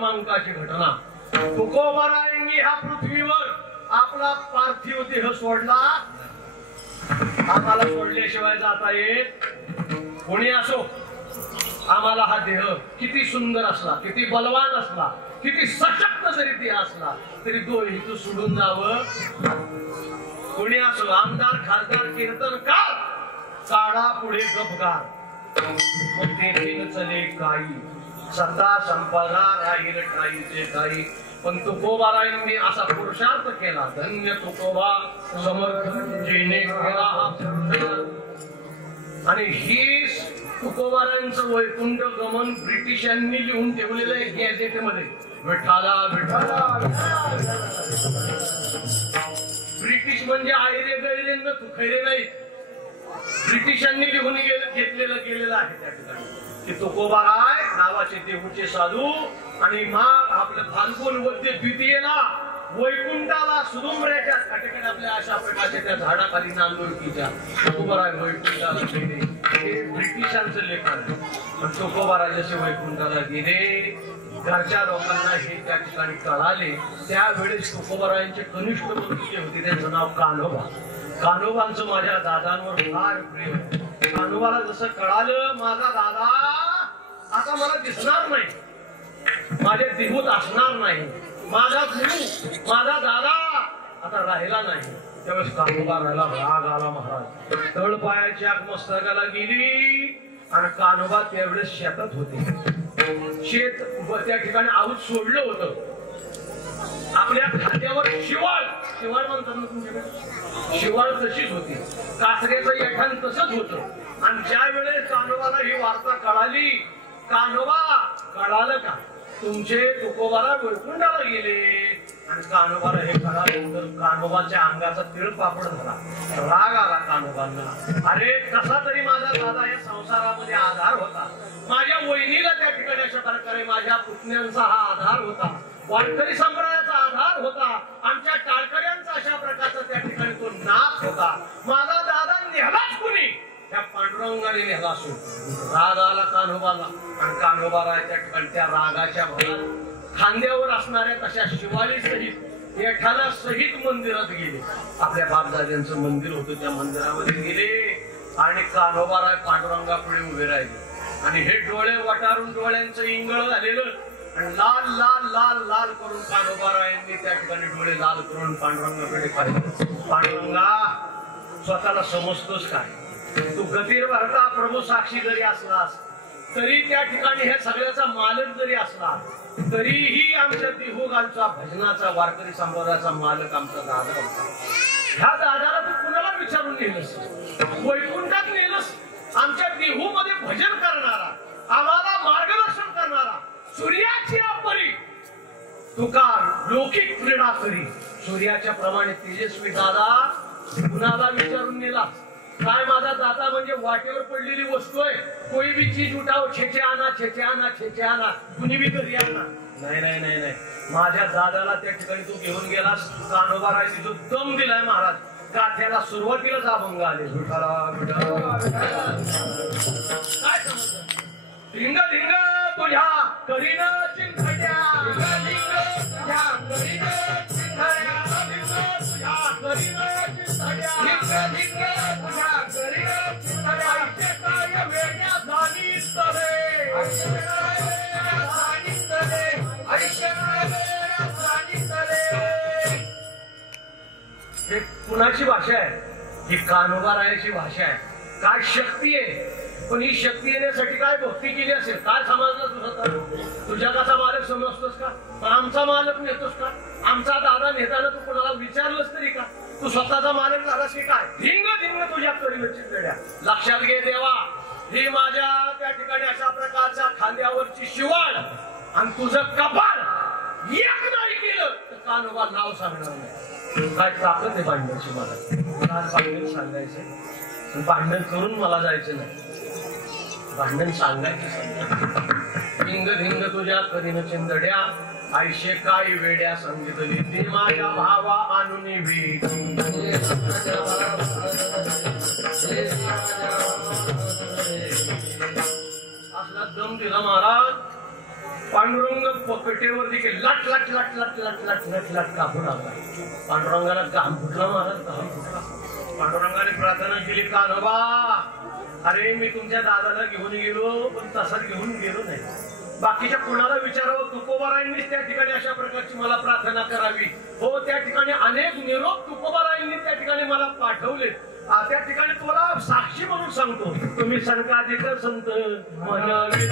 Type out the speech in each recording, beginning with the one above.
क्रमांकाची घटना. तुकोबारायांनी ह्या पृथ्वीवर आपला पार्थिव देह सोडला. आम्हाला सोडल्याशिवाय जाता येत कोणी असो. आम्हाला हा देह किती सुंदर असला, किती बलवान असला, किती सशक्त जरी देह असला तरी दोन्ही तू सोडून जावं. कोणी असो, आमदार, खासदार, कीर्तनकार, काळा पुढे गपगार, मग ते चले काही, सत्ता संपदा राहील ठाईचे काही. पण तुकोबारायांनी असा पुरुषार्थ केला. धन्य तुकोबा समर्थ जेने केला हा पुरुषार्थ. आणि ही तुकोबारायांचं वैकुंठ गमन ब्रिटिशांनी लिहून ठेवलेलं आहे गॅझेट मध्ये. विठाला विठाला. ब्रिटिश म्हणजे आयरे गैरे न तुखैरे नाहीत. ब्रिटिशांनी लिहून गेलेलं आहे त्या ठिकाणी की तुकोबाराय नावाचे देहूचे साधू आणि मग आपलं फाल्गुन वद्य द्वितीयेला वैकुंठाला सुदुंबऱ्याच्या ठिकाणी आपल्या अशा प्रकारच्या त्या झाडाखाली नांदुरकीच्या तुकोबाराय वैकुंठाला गेले. हे ब्रिटिशांचं लेखन. पण तुकोबाराय जसे वैकुंठाला गेले, घरच्या लोकांना हे त्या ठिकाणी कळाले. त्यावेळेस तुकोबारायांचे कनिष्ठ बंधू जे होते त्यांचं नाव कान्होबा. कान्होबांचं माझ्या दादांवर फार प्रेम. कान्होबाला जसं कळालं माझा दादा आता मला दिसणार नाही, माझ्या देहूत असणार नाही, माझा गुरु माझा दादा आता राहिला नाही, त्यावेळेस कान्होबा राहिला. राग आला महाराज. तळपायाची आग मस्तकाला गेली आणि कान्होबा त्यावेळेस शेतात होते. शेत त्या ठिकाणी आऊत सोडलं होतं. आपल्या खात्यावर शिवाळ शिवाळ म्हणतात ना तुमच्याकडे, शिवाळ तशीच होती. कासऱ्याचं येठाण तसंच होतं. आणि ज्या वेळेस कान्होबाला ही वार्ता कळाली, कान्होबा कळालं का तुमचे तुकोबारा वैकुंठाला गेले. आणि कान्होबाला हे कळालं तर कान्होबाच्या अंगाचा तिळपापड झाला. राग आला कान्होबांना. अरे कसा तरी माझा दादा या संसारामध्ये आधार होता, माझ्या वहिनीला त्या ठिकाणी अशा प्रकारे माझ्या पुतण्यांचा हा आधार होता, वारकरी संप्रदायाचा आधार होता, आमच्या टाळकऱ्यांचा अशा प्रकारचा त्या ठिकाणी तो नाथ होता. माझा दादा नेहलाच कुणी त्या पांडुरंगाने नेहला असो. राग आला कान्होबाला. आणि कान्होबाला त्या ठिकाणी त्या रागाच्या भरात खांद्यावर असणाऱ्या तशा शिवाली सहित येठाला सहित मंदिरात गेले. आपल्या बापदाद्यांचं मंदिर होतं त्या मंदिरामध्ये गेले आणि कान्होबाराय पांडुरंगा पुढे उभे राहिले. आणि हे डोळे वटारून डोळ्यांचं इंगळ झालेलं आणि लाल लाल लाल लाल करून कान्होबारायांनी त्या ठिकाणी डोळे लाल करून पांडुरंगाकडे पाहिलं. पांडुरंगा स्वतःला समजतोस काय? तू गतीर भरता प्रभू साक्षी जरी असलास तरी त्या ठिकाणी हे सगळ्याचा मालक जरी असला तरीही आमच्या देहूगालचा भजनाचा वारकरी संप्रदायाचा मालक आमचा दादा होता. ह्या दादाला तू कुणाला विचारून नेलंस? वैकुंठात नेलंस. आमच्या देहूमध्ये भजन करणारा, आम्हाला मार्गदर्शन करणारा, सूर्याची अपरी तुका लौकिक क्रीडा करी, सूर्याच्या प्रमाणे तेजस्वी दादा कुणाला विचारून नेला? काय माझा दादा म्हणजे वाटेवर पडलेली वस्तू आहे. कोई भी चीज उठाओ, छेचे आना छेचे आना छेचे आना, कुणी बी घरी आणा. नाही नाही नाही नाही, माझ्या दादाला त्या ठिकाणी तू घेऊन गेलास. कान्होबारायची जो दम दिलाय महाराज, गाथ्याला सुरुवातीलाच अभंग आले. काय समजलं? धिंग धिंग तुझ्या करीन चिंधड्या, तुझ्या करीन चिंधड्या, तुझ्या करीन चिंधड्या, तुझ्या करीन चिंधड्या, काय वेड्या झालीस रे, झालीस रे, झालीस रे. हे कुणाची भाषा आहे? ही कान्होबारायाची भाषा आहे. काय शक्ती आहे? पण ही शक्ती येण्यासाठी काय भक्ती केली असेल? काय समजलं तुझं? तुझ्या कसा मालक समजतोस का? आमचा मालक नेतोस का? आमचा दादा नेताना तू कोणाला विचारलंस तरी का? तू स्वतःचा मालक झालास की काय? धिंग धिंग तुझ्या करीवरची वेड्या. लक्षात घे देवा, ही माझ्या त्या ठिकाणी अशा प्रकारच्या खांद्यावरची शिवाळ आणि तुझं कपाळ एक नाही केलं तर कान्होबा नाव सांगणार नाही. काय ताकद आहे भांडणाची? मला आज भांडण सांगायचं, भांडण करून मला जायचं नाही, भांडण सांगायचं. धिंग धिंग तुझ्या करीन चिंधड्या, आयशे काय वेड्या सांगितली ती माझ्या भावा आणून असला दम दिला महाराज. पांडुरंग पकटेवर देखील लट लट लट लट लट लट लट लट कापू लागला. पांडुरंगाला घाम फुटला, महाराज घाम फुटला. पांडुरंगाने प्रार्थना केली, कान्होबा अरे मी तुमच्या दादाला घेऊन गेलो पण तसाच घेऊन गेलो नाही. बाकीच्या कुणाला विचारावं, तुकोबारायांनीच त्या ठिकाणी अशा प्रकारची मला प्रार्थना करावी. हो त्या ठिकाणी अनेक निरोप तुकोबारायांनी त्या ठिकाणी मला पाठवले. त्या ठिकाणी तुला साक्षी म्हणून सांगतो, तुम्ही संकाधिक संत म्हणावे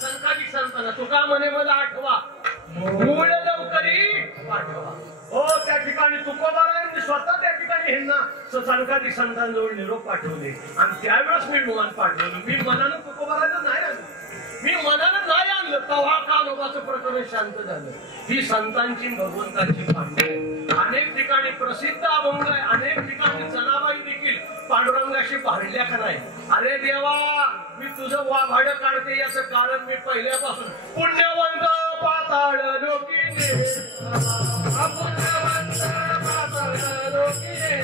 संकाधिक संतांना तुका म्हणे मला आठवा, मूळ लवकरी पाठवा. हो त्या ठिकाणी तुकोबारायांनी स्वतः त्या ठिकाणी ह्यांना संकाधिक संतांजवळ निरोप पाठवले आणि त्यावेळेस मी विमान पाठवलं. मी मनानं तुकोबारांना नाही आणलं, मी मनानं नाही आणलं, तेव्हा कान्होबाचं प्रकरण शांत झालं. ही संतांची भगवंताची भांडणे अनेक ठिकाणी प्रसिद्ध अभंग आहे. अनेक ठिकाणी जनाबाई देखील पांडुरंगाशी भांडल्या का नाही. अरे देवा मी तुझं वाभाड काढते याचं कारण मी पहिल्यापासून पुण्यवंत पाताळ लोकीने पुण्यवंत पाताळ लोकीने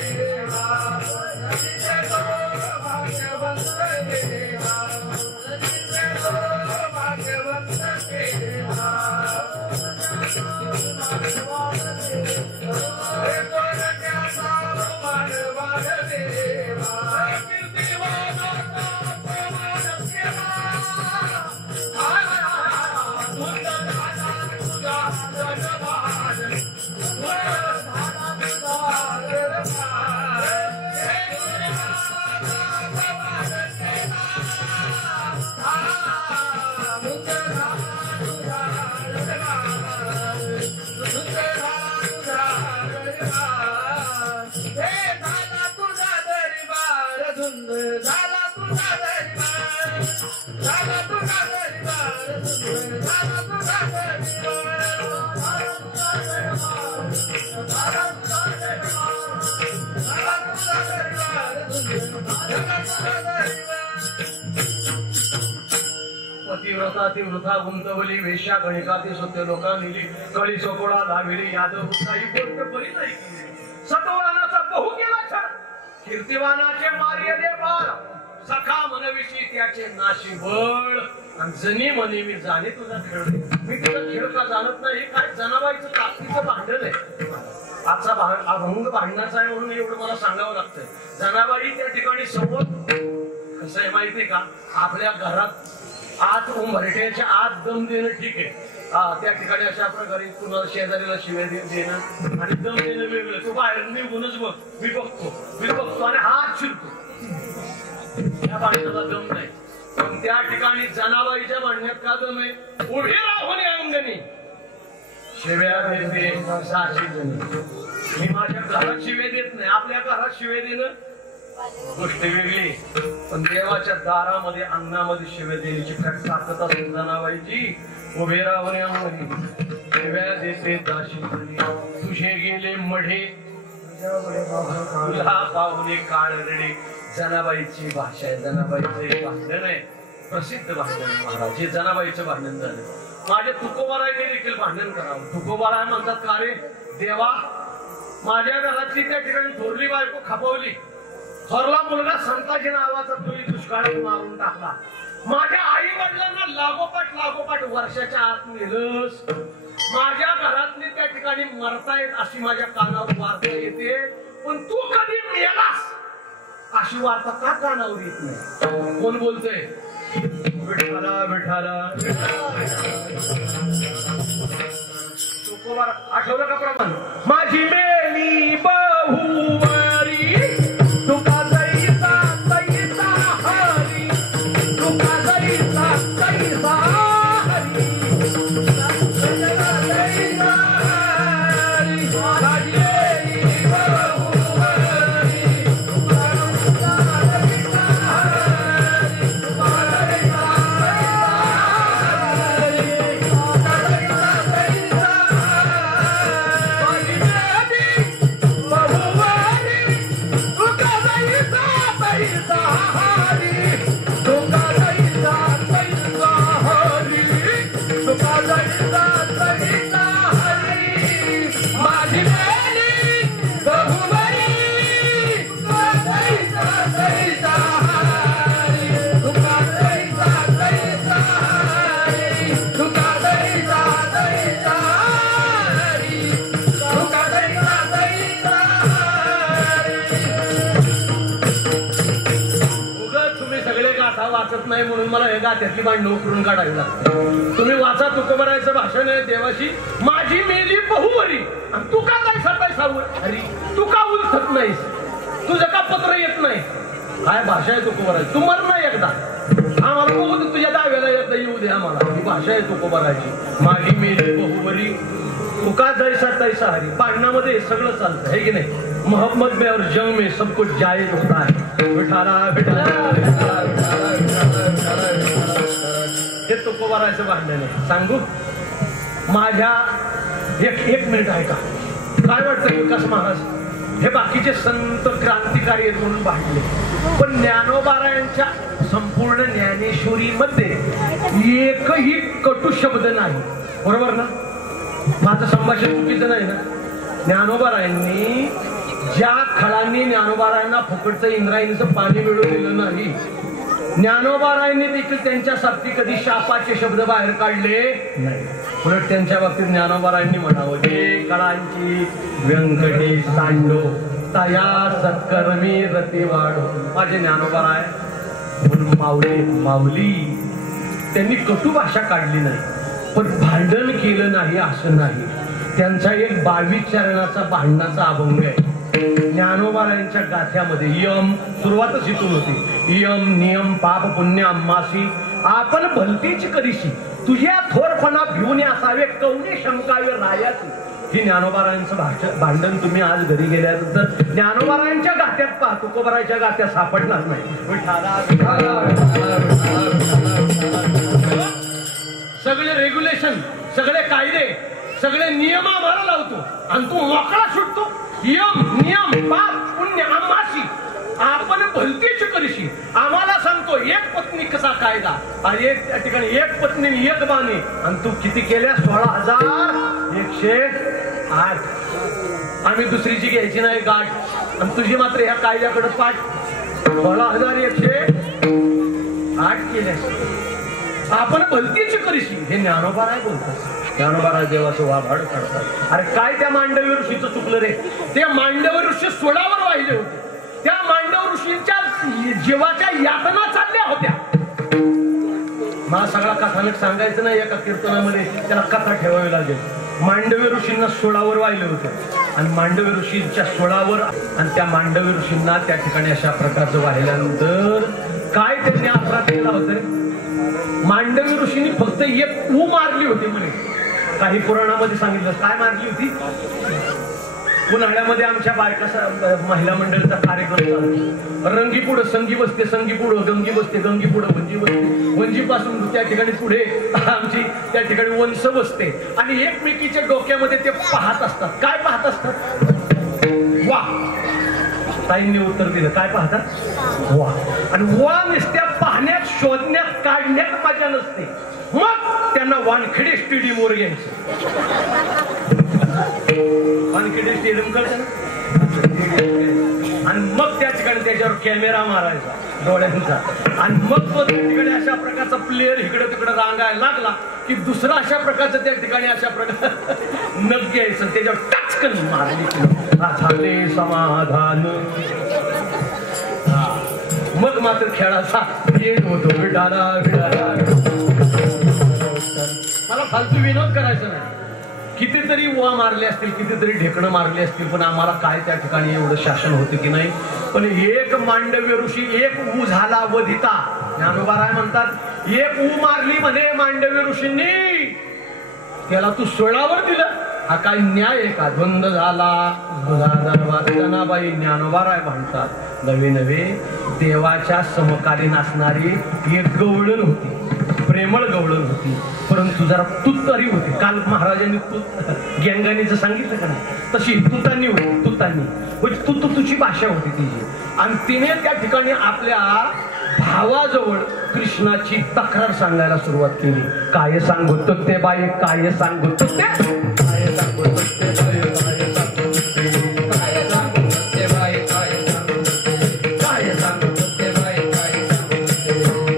पतिव्रता ती वृथा गुंतवली, वेश्या गणिकाती सत्य लोका नेली, कळी सोकोळा लाविली, यादव काही गोष्ट बरी नाही केली. सत्वानाचा बहु केला छळ, कीर्तिवानाचे मार्यादे बाळ, सखा मनविषयी त्याचे नाशी बळ, आणि जनी म्हणे मी जाणे तुझा खेळ. मी तुझा खेळ का जाणत नाही. काय जनाबाईचं ताकदीचं भांडण आहे. आजचा अभंग भांडणाचा आहे म्हणून एवढं मला सांगावं लागतंय. जनाबाई त्या ठिकाणी समोर कसं आहे माहितीये का, आपल्या घरात आत उंबरठ्याच्या आत दम देणं ठीक आहे. त्या ठिकाणी अशा प्रकारे कुणाला शेजारीला शिव्या देणं आणि दम देणं वेगळं. तो बाहेर निघूनच बघ, मी बघतो आणि हात शिरतो, त्या माणसाला दम नाही. पण त्या ठिकाणी जनाबाईच्या म्हणण्यात का दम आहे. उभी राहून अंगणी शिव्या देते साशी जणी. मी माझ्या घरात शिव्या देत नाही, आपल्या घरात शिव्या देणं गोष्ट वेगळी. पण देवाच्या दारामध्ये अन्नामध्ये शिव्या देण्याची ताकद असून जनाबाईची उभे राहून अंगणी शिव्या देते दाशी जणी. तुझे गेले मढे तुला पाहुणे काळ रडे. जनाबाईची भाषा आहे, जनाबाईचं भांडण आहे, प्रसिद्ध भांडण आहे महाराज. हे जनाबाईचं भांडण झालं. माझे तुकोबारायने देखील भांडण करावं. तुकोबाराय म्हणतात का रे देवा, माझ्या घरातली त्या ठिकाणी थोरली बायको खपवली, थोरला मुलगा संताजी नावाचा तुझी दुष्काळात मारून टाकला, माझ्या आई वडिलांना लागोपाठ वर्षाच्या आत नेलंस, माझ्या घरातली त्या ठिकाणी मरतायत अशी माझ्या कानावर वार्ता येते, पण तू कधी मेलास अशी वार्ता का कानावर येत नाही. कोण बोलतोय. विठाला विठाला तुकोबार आठवलं का प्रमाण. माझी मेली बहुवारी तुका जैसा तैसा हरी, तुका जैसा तैसा हरी, बहुवारी नाही म्हणून मला हे गात्यातली भांडणं उकरून काढावी लागतात. तुम्ही वाचा तुकोबारायचं भाषण आहे देवाशी, माझी मेली बहुवरी आणि तू का काय सकाळी सावळ अरे तू का उलथत नाहीस, तुझं का पत्र येत नाही. काय भाषा आहे तुकोबारायची, तू मर नाही एकदा आम्हाला बघू दे, तुझ्या दाव्याला एकदा येऊ दे आम्हाला. ही भाषा आहे तुकोबारायची, माझी मेली बहुवरी तुका जैसा तैसा हरी. भांडणामध्ये सगळं चालतं है की नाही. मोहम्मद में और जंग में सब कुछ जायज होता है. विठाला विठाला हे तुकोबारायचं भांडण आहे. सांगू माझ्या एक मिनिट आहे का, काय वाटतं विकास महाराज हे बाकीचे संत क्रांतिकारी आहेत म्हणून भांडले, पण ज्ञानोबारायांच्या संपूर्ण ज्ञानेश्वरी मध्ये एकही कटू शब्द नाही. बरोबर ना, माझं संभाषण चुकीचं नाही ना. ज्ञानोबारायांनी ज्या खळांनी ज्ञानोबारायांना फुकटचं इंद्रायणीचं पाणी मिळवून दिलं नाही, ज्ञानोबारायांनी देखील त्यांच्यासाठी कधी शापाचे शब्द बाहेर काढले नाही. उलट त्यांच्या बाबतीत ज्ञानोबारायांनी म्हणावं, जे कळांची व्यंकटी सांडो तया सत्कर्मी रती वाढो. माझे ज्ञानोबाराय म्हणून माऊली माऊली त्यांनी कटू भाषा काढली नाही, पण भांडण केलं नाही असं नाही. त्यांचा एक 22 चरणाचा भांडणाचा अभंग आहे ज्ञानोबारायांच्या गाथ्यामध्ये. यम सुरुवातच इथून होती, यम नियम पाप पुण्य अम्मासी आपण भलतीची करीशी तुझ्या थोरपणा भिवून असावे कवने शंकावे रायाची. ही ज्ञानोबारायांचं भांडण तुम्ही आज घरी गेल्यानंतर ज्ञानोबारायांच्या गाथ्यात पहा, तुकोबारायांच्या गाथ्यात सापडणार नाही. सगळे रेग्युलेशन, सगळे कायदे, सगळे नियम आम्हाला लावतो आणि तू मोकळा सुटतो. यम नियम पाप पुण्य आम्हाशी आपण भलतीच करीशी. आम्हाला सांगतो एक पत्नी कसा कायदा आणि एक त्या ठिकाणी एक पत्नी एक बाणी, आणि तू किती केल्या 16,108. आम्ही दुसरीची घ्यायची नाही गाठ, आणि तुझी मात्र ह्या कायद्याकडे पाठ 16,108 केल्या. आपण भलतीची करीशी हे ज्ञानोबाराय बोलतात. ज्ञानोबाराय देवाचं वाभाड काढतात. अरे काय त्या मांडवी ऋषीचं चुकलं रे. ते मांडवी ऋषी सोडावर वाहिले होते, त्या मांडव ऋषींच्या जीवाच्या यातना चालल्या होत्या. मला सगळा कथानक सांगायचं नाही, एका कीर्तनामध्ये त्याला कथा ठेवावी लागेल. मांडवी ऋषींना सोळावर वाहिले होते आणि मांडवी ऋषींच्या सोळावर, आणि त्या मांडवी ऋषींना त्या ठिकाणी अशा प्रकारचं वाहिल्यानंतर काय त्यांनी अपराध केला होता. मांडवी ऋषींनी फक्त एक ऊ मारली होती म्हणे. काही पुराणामध्ये सांगितलं काय मारली होती. उन्हाळ्यामध्ये आमच्या बायका महिला मंडळीचा कार्यक्रम चालतो. रंगी पुढं संगी बसते, संगी पुढं गंगी बसते, गंगी पुढं वंजी बसते, वंजी पासून त्या ठिकाणी पुढे आमची त्या ठिकाणी वंश बसते, आणि एकमेकीच्या डोक्यामध्ये ते पाहत असतात. काय पाहत असतात. वा. ताईंनी उत्तर दिलं काय पाहतात. वा. आणि वा नुसत्या पाहण्यात शोधण्यात काढण्यात मजा नसते, मग त्यांना वानखेडे स्टेडियमवर घ्यायचं. वानखेडे स्टेडियम कळतं ना, आणि मग त्या ठिकाणी त्याच्यावर कॅमेरा मारायचा डोळ्यांचा, आणि मग तो त्या ठिकाणी अशा प्रकारचा प्लेअर इकडे तिकडे रांगायला लागला की दुसरा अशा प्रकारचं त्या ठिकाणी अशा प्रकार नग घ्यायचं, त्याच्यावर टचकन मारली झाले समाधान. मग मात्र खेळाचा येत होतो. मला फालतू विनोद करायचा नाही. कितीतरी वा मारले असतील, कितीतरी ढेकणं मारली असतील, पण आम्हाला काय त्या ठिकाणी एवढं शासन होतं की नाही. पण एक मांडव्य ऋषी एक ऊ झाला वधिता. ज्ञानोबाराय म्हणतात एक ऊ मारली म्हणे मांडव्य ऋषींनी, त्याला तू 16वर दिलं. हा काय न्याय आहे का. द्वंद्व झाला जनाबाई. ज्ञानोबाराय म्हणतात नवे नवे देवाच्या समकालीन असणारी एक गवळण होती, प्रेमळ गवळण होती, परंतु जरा तुत्तरी होती. काल महाराजांनी गँगानीचं सांगितलं का नाही, तशी तुतांनी होती. तुतांनी म्हणजे तुझी भाषा होती तिची, आणि तिने त्या ठिकाणी आपल्या भावाजवळ कृष्णाची तक्रार सांगायला सुरुवात केली. काय सांगतो ते बाई, काय सांगतो ते, काय सांगतो ते बाई, काय सांगतो ते बाई, काय सांगतो ते बाई, काय सांगतो ते बाई,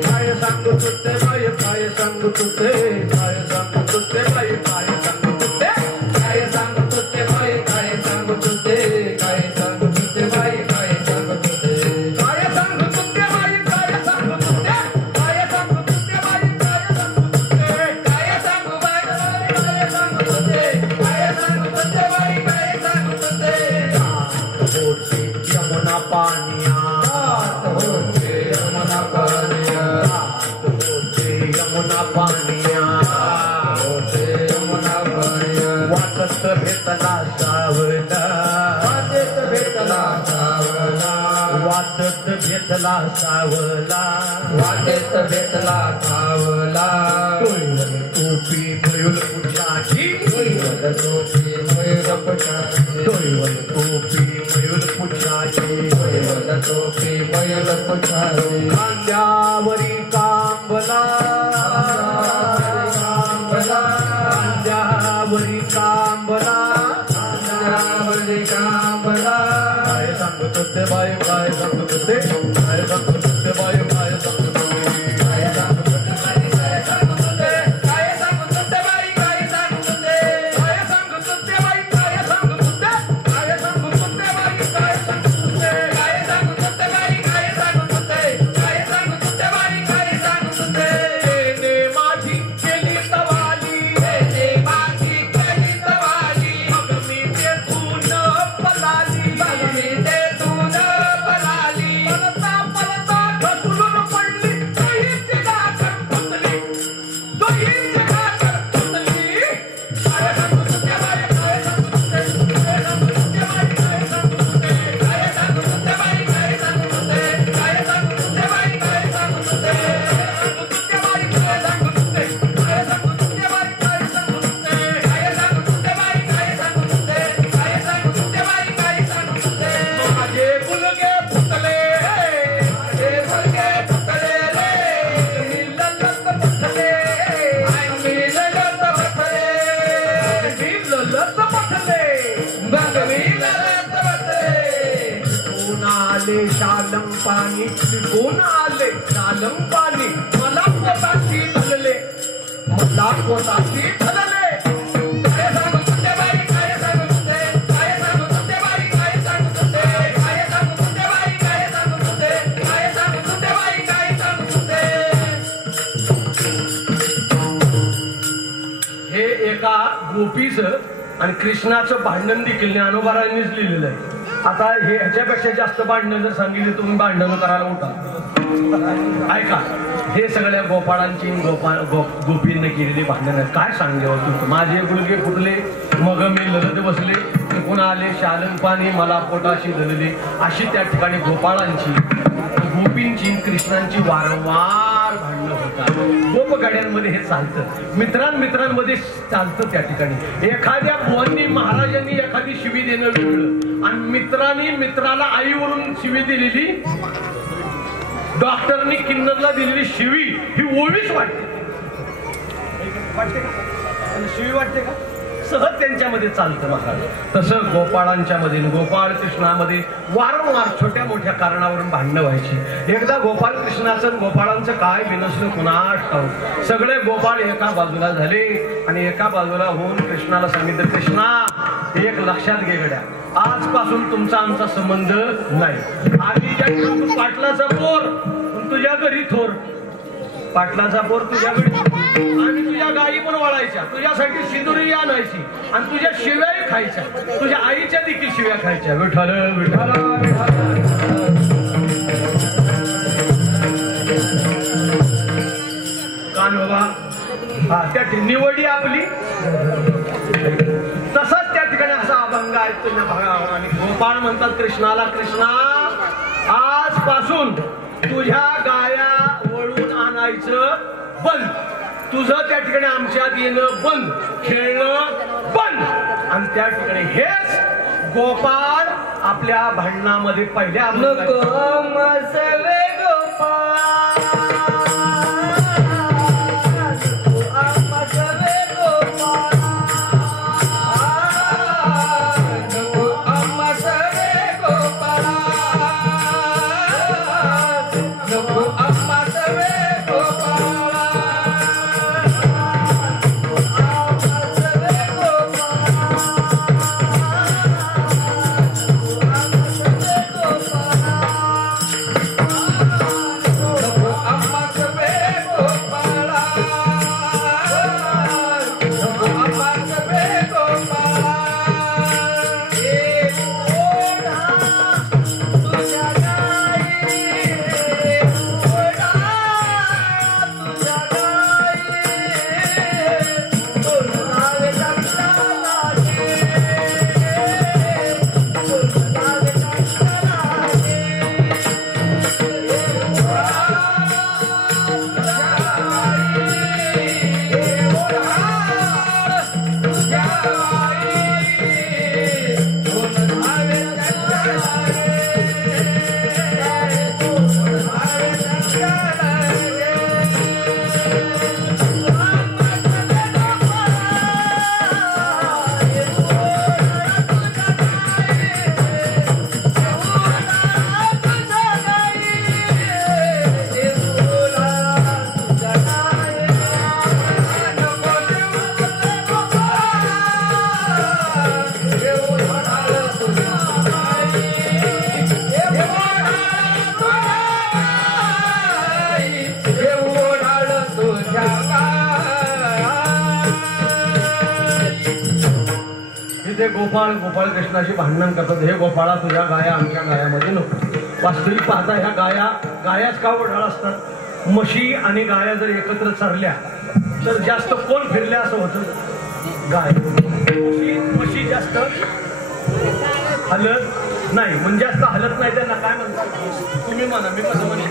काय सांगतो ते बाई, काय सांगतो ते, काय सांगतो ते बाई, काय सांगतो ते, काय सांगतो ते, काय सांगतो ते बाई, काय सांगतो ते, काय सांगतो ते बाई, काय सांगतो ते, काय यमुना पानिया होते यमुना पानिया होते यमुना पानिया होते यमुना पानिया वाटत भेटला सावला वाटत भेटला सावला वाटत भेटला सावला वाटत भेटला सावला टोपी मयूर पुछाची टोपी मयूर पुछाची टोपी मयूर पुछाची टोपी मयूर पुछाची खांद्यावरी कांबला खांद्यावरी कांबला खांद्यावरी कांबला काय सांगत होते बाई काय सांगत होते काय सांगत होते बाई काय सांगत होते काय सांगत होते काय सांगत होते काय सांगत होते बाई काय सांगत होते काय सांगत होते बाई काय सांगत होते काय सांगत होते बाई काय सांगत होते काय सांगत होते बाई काय सांगत होते काय सांगत होते बाई काय सांगत होते ने माझी केली तवाली ने माझी केली तवाली मग मी ते तून पलाली मग मी ते तून पलाली पलता पलता ढकलून पडली तोहीच गाकर फुटली तोहीच गाकर फुटली काय सांगत होते बाई काय सांगत होते काय सांगत होते बाई काय सांगत होते काय सांगत होते बाई काय सांगत होते काय सांगत होते बाई काय सांगत होते काय सांगत होते बाई काय सांगत होते काय सांगत होते बाई काय सांगत होते काय सांगत होते बाई काय सांगत होते काय सांगत होते बाई काय सांगत होते माझे मुलगे फुटले माझे मुलगे फुटले रे मी ललत फुटले मी ललत फुटले मी ललत फुटले बघ मी ललत फुटले कोण आले शालम पाणी कोण आले शालम पाणी मला पोटाशी धरले मला पोटाशी धरले काय सांगत होते बाई काय सांगत होते काय सांगत होते बाई काय सांगत होते काय सांगत होते बाई काय सांगत होते काय सांगत होते बाई काय सांगत होते हे एका गोपीचं आणि कृष्णाचं भांडण देखील ज्ञानोबारांनीच लिहिलेलं आहे. आता हे ह्याच्यापेक्षा जास्त भांडणं जर सांगितले तुम्ही भांडणं करायला उठा. ऐका, हे सगळ्या गोपाळांची गोपींनी केलेली भांडणं काय सांगावं तू. माझे गुडघे फुटले मग मी लढत बसले कोण आले शालन पाणी मला पोटाशी धरले अशी त्या ठिकाणी गोपाळांची गोपींची कृष्णांची वारंवार भांडणं होतात. गोपगाड्यांमध्ये हे चालतं, मित्रांमध्ये चालतं. त्या ठिकाणी एखाद्या बुवांनी महाराजांनी एखादी शिवी देणं वेगळं आणि मित्रांनी मित्राला आईवरून शिवी दिलेली, डॉक्टरनी किन्नरला दिलेली शिवी ही ओवीच वाटते का? शिवी वाटते का? सहज त्यांच्यामध्ये चालतं महाराज. तसं गोपाळांच्या मध्ये गोपाळ कृष्णामध्ये वारंवार छोट्या मोठ्या कारणावरून भांडणं व्हायची. एकदा गोपाळ कृष्णाचं गोपाळांचं काय बिनसलं कुणास ठाऊक. सगळे गोपाळ एका बाजूला झाले आणि एका बाजूला होऊन कृष्णाला सांगितलं, कृष्णा एक लक्षात घे गड्या, आजपासून तुमचा आमचा संबंध नाही. आम्ही त्या पाटलाचा पोर तुझ्या घरी थोर, पाटलाचा पोर तुझ्या घरी, आणि तुझ्या गायी पण वळायच्या, तुझ्यासाठी शिदुरी आणायची आणि तुझ्या शिव्याही खायच्या, तुझ्या आईच्या देखील शिव्या खायच्या. विठ्ठल विठ्ठल कान्होबा त्या निवडी आपली. तसंच त्या ठिकाणी असा अभंग ऐकतो ना बघा. आणि गोपाळ म्हणतात कृष्णाला, कृष्णा आजपासून तुझ्या गाया वळून आणायचं बंद, तुझं त्या ठिकाणी आमच्यात येणं बंद, खेळणं बंद. आणि त्या ठिकाणी हेच गोपाळ आपल्या भांडणामध्ये पहिल्या ते गोपाळ गोपाळ कृष्णाशी भांडण करतात, हे गोपाळा तुझ्या गाया आमच्या गायामध्ये नको. वास्तविक पाहता ह्या गायाच का ओढाळ असतात? म्हशी आणि गाया जर एकत्र चरल्या तर जास्त कोण फिरल्या असं होतं? गाय. म्हशी जास्त हलत नाही, म्हणजे जास्त हलत नाही त्यांना काय म्हणतात तुम्ही म्हणा, मी कसं म्हणेन?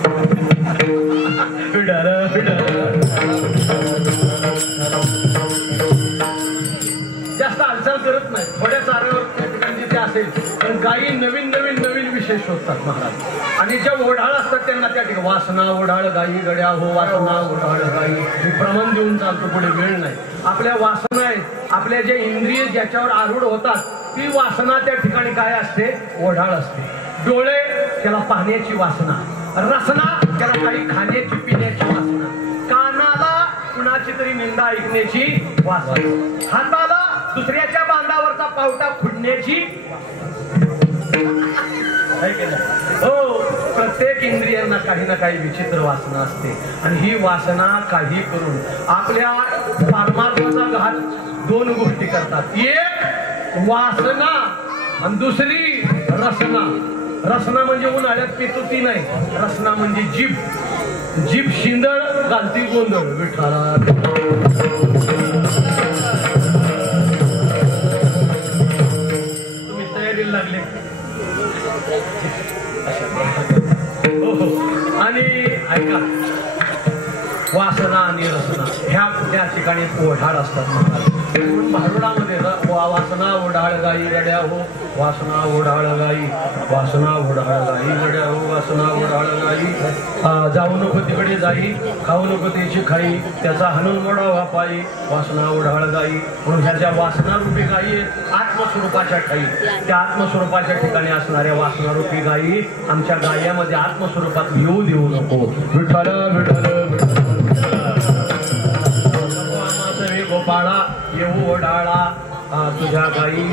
जास्त हालचाल करत नाही, थोड्या चाऱ्यावर त्या ठिकाणी जिथे असेल. पण गायी नवीन नवीन नवीन विषय शोधतात महाराज. आणि ज्या ओढाळ असतात त्यांना त्या ठिकाणी वासना ओढाळ गायी गड्या हो, वासना ओढाळ गायी. मी प्रमाण देऊन चालतो, पुढे वेळ नाही. आपल्या वासना आहेत, आपल्या ज्या इंद्रिय ज्याच्यावर आरूढ होतात ती वासना त्या ठिकाणी काय असते? ओढाळ असते. डोळे त्याला पाहण्याची वासना, रसना त्याला काही खाण्याची पिण्याची वासना, कानाला कुणाची तरी निंदा ऐकण्याची वासना, हाताला दुसऱ्याच्या बांधावरचा पावटा खुडण्याची. हो, प्रत्येक इंद्रियांना काही ना काही विचित्र वासना असते. आणि ही वासना काही करून आपल्या परमात्म्याचा घात दोन गोष्टी करतात. एक वासना आणि दुसरी रसना. रसना म्हणजे उन्हाळ्यात पितो ती नाही, रसना म्हणजे जीभ. जीभ शिंदळ घालती गोंधळ. विठाला तुम्ही तयारीला लागले. हो हो. आणि ऐका, वासना आणि रसना ह्या त्या ठिकाणी ओढाळ असतात महाराज. भारुडामध्ये वासना ओढाळ गाई गड्या हो, वासना ओढाळ गाई, वासना ओढाळ गाई गड्या हो, वासना ओढाळ गाई. जाऊ नको तिकडे जाई, खाऊ नको त्याची खाई, त्याचा हनून मोडावा पायी, वासना ओढाळ गाई. म्हणून ह्या ज्या वासनारूपी गायी आहेत आत्मस्वरूपाच्या ठाई, त्या आत्मस्वरूपाच्या ठिकाणी असणाऱ्या वासनारूपी गायी आमच्या गायामध्ये आत्मस्वरूपात येऊ देऊ नको. विठ्ठल विठ्ठल गोपाळा येऊ ओढाळा तुझ्या गायी.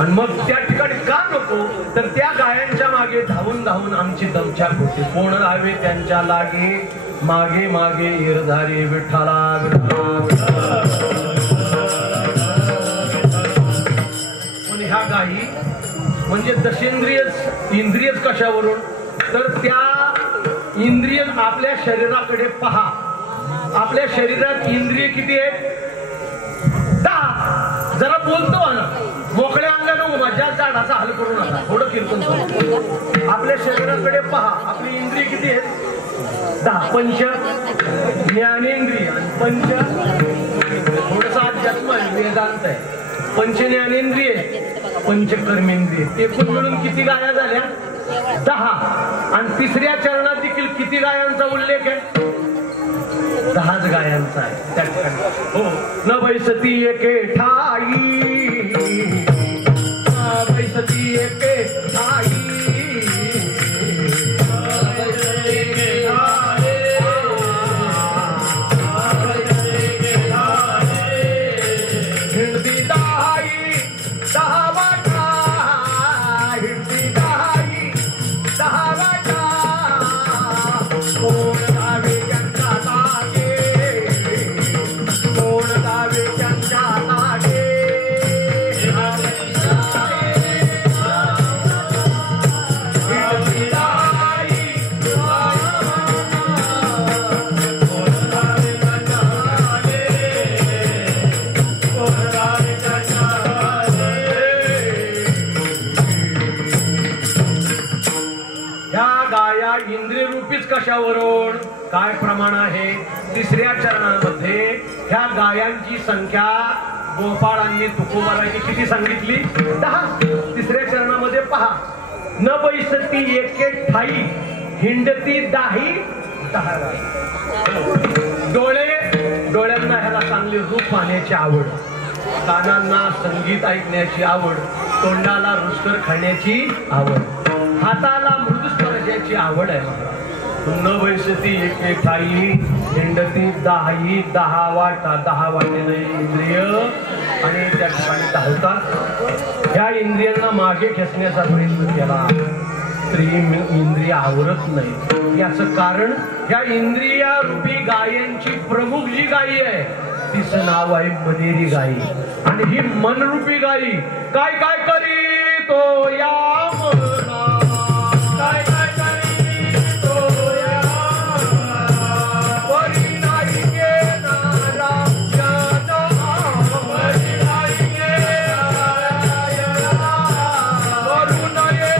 आणि मग त्या ठिकाणी का नको? तर त्या गायांच्या मागे धावून धावून आमची दमछाक होते. कोण राहावे त्यांच्या लागे, मागे मागे इरधारी विठ्ठला विठ्ठला. पण ह्या गायी म्हणजे इंद्रियच कशावरून? तर त्या इंद्रिय आपल्या शरीराकडे पहा. आपल्या शरीरात इंद्रिय किती आहेत? 10. जरा बोलतो ना, मोकळ्या अंगानं माझ्या झाडाचा हाल करू नका, थोडं कीर्तन करू. आपल्या शरीराकडे पहा. आपली इंद्रिय किती आहेत? 10. पंच ज्ञानेंद्रिय आणि पंच थोडस अध्यात्म आहे, वेदांत आहे. पंच ज्ञानेंद्रिय, पंच कर्मेंद्रिय, एकूण मिळून किती गाया झाल्या? 10. आणि तिसऱ्या चरणात देखील किती गायांचा उल्लेख आहे? 10 गायांचा आहे त्या ठिकाणी. हो. न बैसती एके ठाई, बैसती एके ठाई, हिंदी दहाई 10 वाटा, हिंदी दहाई 10 वाटा. कोण गावे त्यांचा लागे, कोण गावे त्यांच्या लागे. इंद्रियरूपीच कशावरून? काय प्रमाण आहे? तिसऱ्या चरणामध्ये ह्या गायांची संख्या गोपाळांनी तुकोबारांनी किती सांगितली? 10. तिसऱ्या चरणामध्ये पहा. न बैसती एके ठाई, हिंडती 10. डोळ्यांना ह्याला चांगली रूप पाहण्याची आवड, कानांना संगीत ऐकण्याची आवड, तोंडाला रुचकर खाण्याची आवड, हाताला मृदू स्पर्शाची आवड आहे महाराज. न बैसती एके ठाई, हिंडती 10 वाटा. 10 वाटेने इंद्रिय आणि त्या ठिकाणी धावतात. ह्या इंद्रियांना मागे खेचण्याचा प्रयत्न केला तरी इंद्रिय आवरत नाही. याचं कारण ह्या इंद्रिया रूपी गायांची प्रमुख जी गायी आहे तीच नाव आहे मनेरी गायी. आणि ही मनरूपी गाई काय काय करी तो या मना, काय काय करी तो या मना, परी नाही घेणारा याना, परी नाही घेणारा याना, करू नये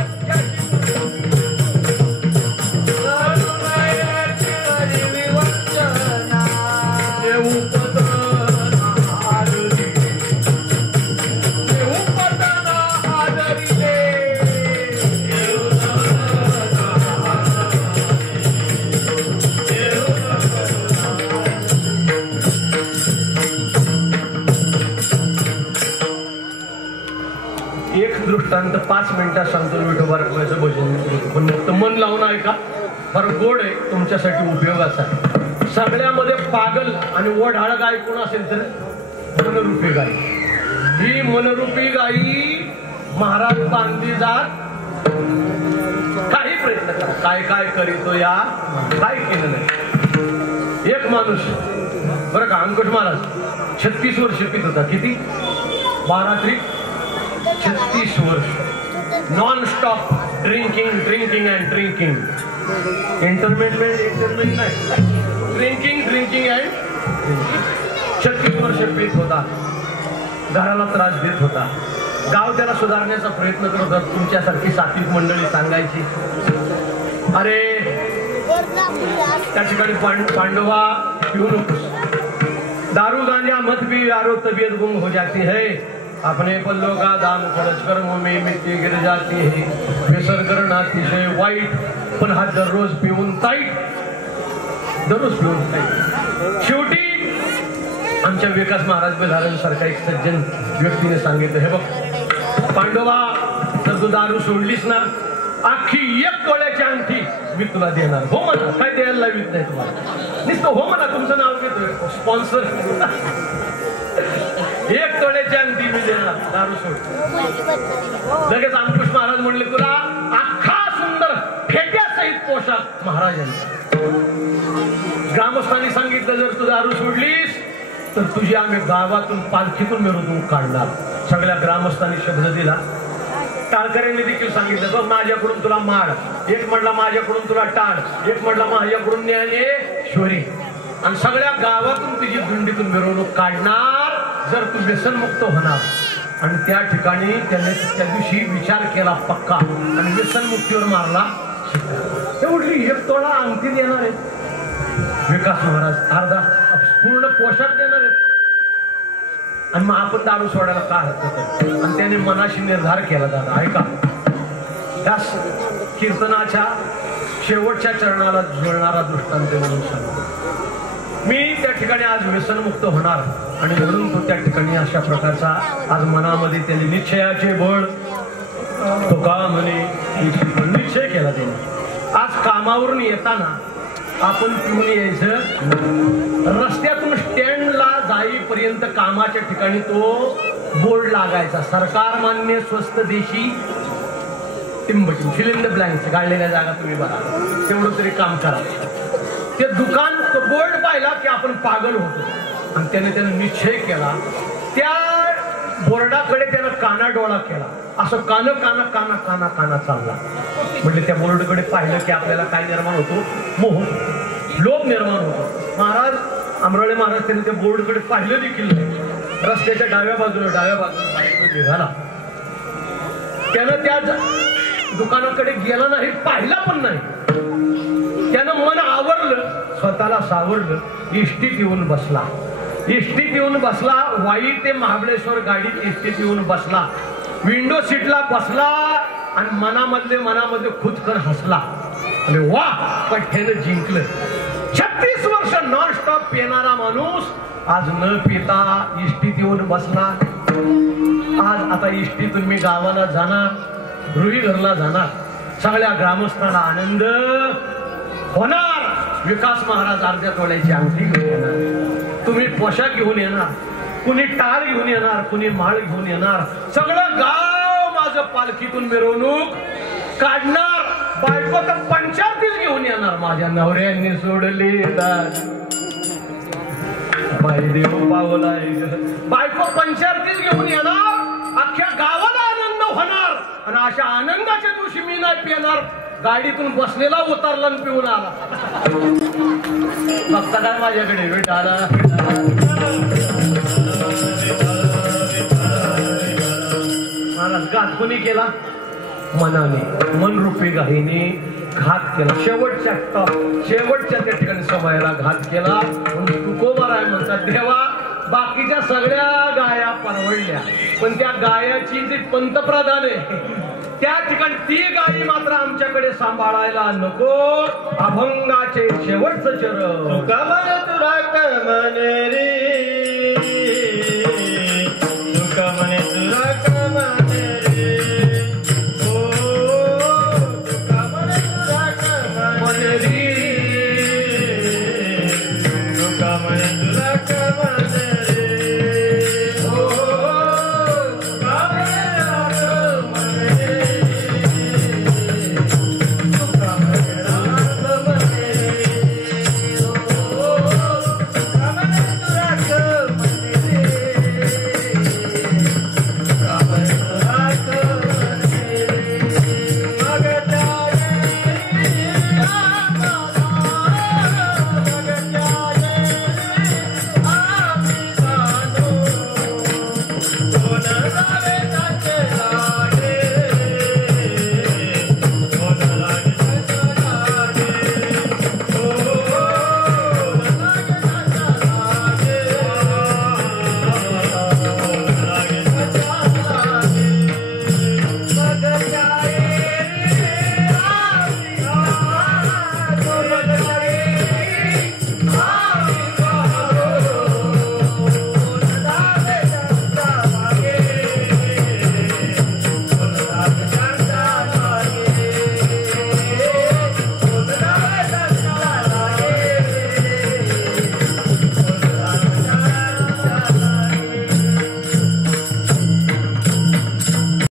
करू नये चिरवी वंचना, देऊ दृष्टांत 5 मिनिटात सांगतो. विठोबा रखुमाईचं भजन पण फक्त मन लावून ऐका, फार गोड आहे, तुमच्यासाठी उपयोगाचा आहे. सगळ्यामध्ये पागल आणि वढाळ गाय कोण असेल तर मनरूपी गाय. ही मनरूपी गाई महाराज बांधली जात. काही प्रयत्न करा, काय काय करीतो या, काय केलं नाही. एक माणूस बरं का, अंकुश महाराज 36 वर्ष पित होता. किती? 12 36 वर्ष non stop drinking drinking and drinking. Entertainment नाही, ड्रिंकिंग अँड 36 वर्ष पित होता. घराला त्रास देत होता. गाव त्याला सुधारण्याचा प्रयत्न करत होता. तुमच्यासारखी सात्विक मंडळी सांगायची, अरे त्या ठिकाणी पांडवा पिऊ नकोस, दारू गांजा मत भी यारो तबीयत गुम हो जाती है, अपने पल्लों का दाम खर्च कर मुंह में मिट्टी गिर जाती है, व्यसन करणं अतिशय वाईट, पण हा दररोज पिऊन ताईट, दररोज पिऊन ताईट. शेवटी आमच्या विकास महाराज बेधारण सारखा एक सज्जन व्यक्तीने सांगितलं, हे बघ पांडवा, जर तू दारू सोडलीस ना, अख्खी 1 तोळ्याची अंगठी मी तुला देणार. हो म्हणा, काय द्यायला लावित नाही तुम्हाला, नुसतं हो म्हणा, तुमचं नाव घेतोय स्पॉन्सर. 1 तोळ्याची अंगठी मी देणार, दारू सोड. लगेच अंकुश महाराज म्हणले, तुला अख्खा सुंदर फेट्यासहित पोशाख महाराजांचा. ग्रामस्थांनी सांगितलं, जर तू दारू सोडलीस तर तुझी आम्ही गावातून पालखीतून मिरवणूक काढणार. सगळ्या ग्रामस्थांनी शब्द दिला. टाळकऱ्यांनी देखील सांगितलं, बघ माझ्याकडून तुला माळ, एक म्हटला माझ्याकडून तुला टाळ, एक म्हटला माझ्याकडून ज्ञानेश्वरी, आणि सगळ्या गावातून तुझी दिंडीतून मिरवणूक काढणार जर तू व्यसनमुक्त होणार. आणि त्या ठिकाणी त्याने त्या दिवशी विचार केला पक्का आणि व्यसनमुक्तीवर मारला. तेवढी 1 तोळा अंगठी देणार आहे विकास महाराज, अर्धा पूर्ण पोशाख देणार आहेत, आणि मग आपण दारू सोडायला का हरकत आहे. आणि त्याने मनाशी निर्धार केला. दादा ऐका, त्या कीर्तनाच्या शेवटच्या चरणाला जुळणारा दृष्टांत म्हणून सांगतो. मी त्या ठिकाणी आज व्यसनमुक्त होणार, आणि म्हणून तो त्या ठिकाणी अशा प्रकारचा आज मनामध्ये त्याने निश्चयाचे बळ, तो का म्हणे निश्चय केला त्याने. आज कामावरून येताना आपण पिऊन यायचं, रस्त्यातून स्टँडला जाईपर्यंत कामाच्या ठिकाणी तो बोर्ड लागायचा, सरकार मान्य स्वस्त देशी टिंबटिंब, फिलिंद ब्लँक, गाळलेल्या जागा तुम्ही बघा, तेवढं तरी काम करा. ते दुकान, तो बोर्ड पाहिला की आपण पागल होतो. आणि त्याने निश्चय केला, त्या बोर्डाकडे त्यानं काना डोळा केला, असं काना काना काना काना काना चालला. म्हणजे त्या बोर्डकडे पाहिलं की आपल्याला काय निर्माण होतो, मोह, लोभ निर्माण होतो. महाराज अमराळे महाराज त्यांनी त्या बोर्डकडे पाहिलं देखील नाही. रस्त्याच्या डाव्या बाजूला निघाला. त्यानं त्या दुकानाकडे गेला नाही, पाहिला पण नाही. त्यानं मन आवरलं, स्वतःला सावरलं, इष्टीत येऊन बसला. इष्टीत येऊन बसला, वाई ते महाबळेश्वर गाडीत इष्टीत येऊन बसला, विंडो सीटला बसला आणि मनामध्ये खुदकन हसला. अरे वा, पठ्ठ्यानं जिंकलं. 36 वर्ष नॉन स्टॉप पिणारा माणूस आज न पिता इष्टीत येऊन बसला. आज आता इष्टीतून मी गावाला जाणार, गृही घरला जाणार, सगळ्या ग्रामस्थांना आनंद होणार. विकास महाराज अर्ध्या तोळ्याची अंगठी घेऊन येणार, तुम्ही पोशाख घेऊन येणार, कुणी टाळ घेऊन येणार, कुणी माळ घेऊन येणार, सगळं गाव माझं पालखीतून मिरवणूक काढणार. बायको तर पंचायतीच घेऊन येणार, माझ्या नवऱ्यांनी सोडली बाई देव पावलाय बायको पंचायतीत घेऊन येणार अख्ख्या गावाला आनंद होणार आणि अशा आनंदाच्या दिवशी मी नाही पिणार गाडीतून बसलेला उतरला आणि पिऊन आला बघता काय माझ्याकडे भेटाला महाराज घात कोणी केला मनाने मनरूपी गायीने घात केला शेवटच्या त्या ठिकाणी समयाला घात केला तुकोबाराय म्हणतात देवा बाकीच्या सगळ्या गाया परवडल्या पण त्या गायाची जी पंतप्रधान आहे त्या ठिकाणी ती गायी मात्र आमच्याकडे सांभाळायला नको अभंगाचे शेवटचं चरण तुका मन तुराक मन रे